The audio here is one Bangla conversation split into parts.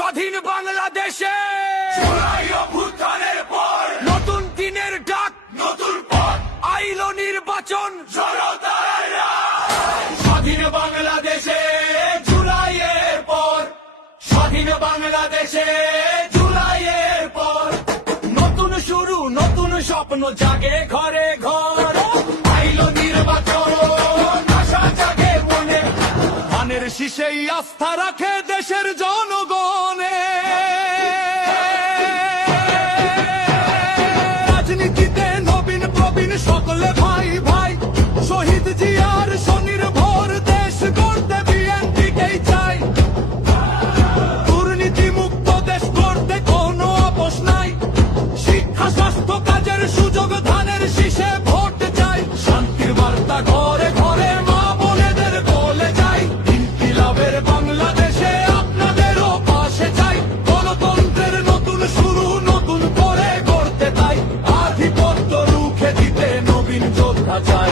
স্বাধীন বাংলাদেশে জুলাই অভ্যুত্থানের পর নতুন দিনের ডাক, নতুন পথ আইলো নির্বাচন, জনতার রায়। স্বাধীন বাংলাদেশে জুলাইয়ের পর, স্বাধীন বাংলাদেশে জুলাইয়ের পর নতুন শুরু, নতুন স্বপ্ন জাগে ঘরে ঘর। আইলো নির্বাচন, আশা জাগে মনে, ধানের শীষেই আস্থা রাখে দেশের জনগণে। রাজনীতিতে নবীন প্রবীণ সকলে ভাই ভাই, শহীদ জিয়ার স্বনির্ভর দেশ গড়তে বিএনপিকেই চাই। দুর্নীতি মুক্ত দেশ গড়তে কোনো আপোষ নাই, শিক্ষা স্বাস্থ্য কাজের সুযোগ ধানের শীষে ভোট চাই। শান্তির বার্তা ঘরে ঘরে মা বোনেদের বলে যাই, ইনকিলাবের বাংলাদেশে আপনাদেরও পাশে চাই। গণতন্ত্রের নতুন শুরু নতুন করে গড়তে তাই, আধিপত্য রুখে দিতে নবীন যোদ্ধা চাই।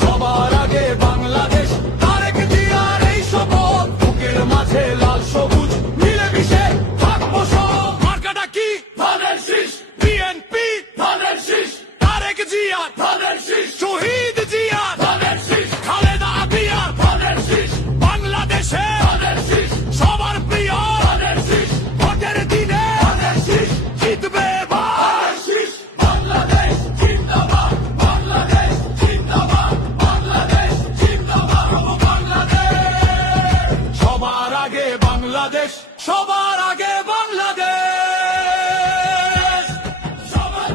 সবার আগে বাংলাদেশ, তারেক জিয়ার এই শপথ, বুকের মাঝে লাল সবুজ মিলে মিশে থাকবো সব। মার্কাটা কি? ধানের শীষ, বিএনপি, ধানের শীষ, তারেক জিয়া, ধানের শীষ, শহীদ জিয়া, ধানের শীষ, খালেদা জিয়া, ধানের শীষ, বাংলাদেশে ধানের শীষ, সবার প্রিয় ধানের শীষ, ভোটের দিনে ধানের শীষ, জিতবে এবার। ধানের শীষ। বাংলাদেশ জিন্দাবাদ, বাংলাদেশ জিন্দাবাদ, বাংলাদেশ জিন্দাবাদ, বাংলাদেশ। সবার আগে বাংলাদেশ, সবার আগে বাংলাদেশ। সবার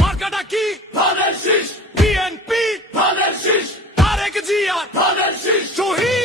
মার্কাটা কি? ধানের শীষ, বিএনপি, ধানের শীষ, তারেক জিয়া, ধানের শীষ, শহীদ